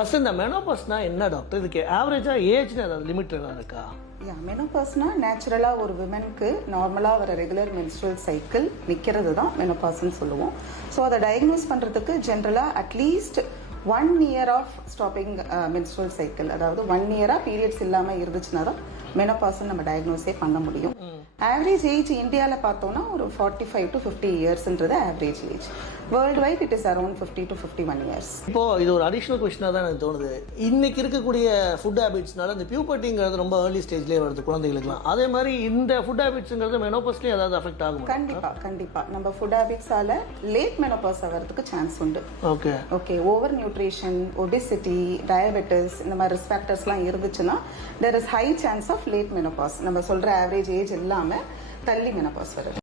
First இந்த மெனோபாஸ்னா என்ன doctor? இதுக்கு ஆவரேஜா ஏஜ்னு ஏதாவது லிமிட் ஏதாவது இருக்கா? மெனோபாஸ்னா நேச்சுரலாக ஒரு விமனுக்கு நார்மலாக வர ரெகுலர் மென்ஸ்ட்ரல் சைக்கிள் நிற்கிறது தான் மெனோபாஸ்ன்னு சொல்லுவோம். ஸோ அதை டயக்னோஸ் பண்ணுறதுக்கு ஜென்ரலாக அட்லீஸ்ட் 1 year of stopping menstrual cycle, அதாவது 1 year பீரியட்ஸ் இல்லாமல் இருந்துச்சுன்னா தான் மெனோபாஸ்ன்னு நம்ம டயக்னோஸே பண்ண முடியும். ஆவரேஜ் ஏஜ் இந்தியாவில் பார்த்தோம்னா ஒரு 45 to 50 இயர்ஸ்ன்றது average age. World wide it is around 50 to 51 years. இப்போ இது ஒரு அடிஷனல் கொஸ்டினாக தான் எனக்கு தோணுது. இன்னைக்கு இருக்கக்கூடிய ஃபுட் ஹேபிட்ஸ்னால இந்த பியூபர்ட்டிங்கிறது ரொம்ப ஏர்லி ஸ்டேஜ்லேயே வருது குழந்தைகளுக்குலாம். அதே மாதிரி இந்த ஃபுட் ஹேபிட்ஸுங்கிறது மெனோபாஸ்லேயே ஏதாவது அஃபெக்ட் ஆகும்? கண்டிப்பாக நம்ம ஃபுட் ஹேபிட்ஸால லேட் மெனோபாஸ் ஆகிறதுக்கு சான்ஸ் உண்டு. Okay over nutrition, obesity, diabetes இந்த மாதிரி ரிஸ்க் ஃபேக்டர்ஸ்லாம் இருந்துச்சுன்னா there is high chance of late menopause. நம்ம சொல்கிற ஆவரேஜ் ஏஜ் இல்லாமல் தள்ளி மெனோபாஸ் வருது.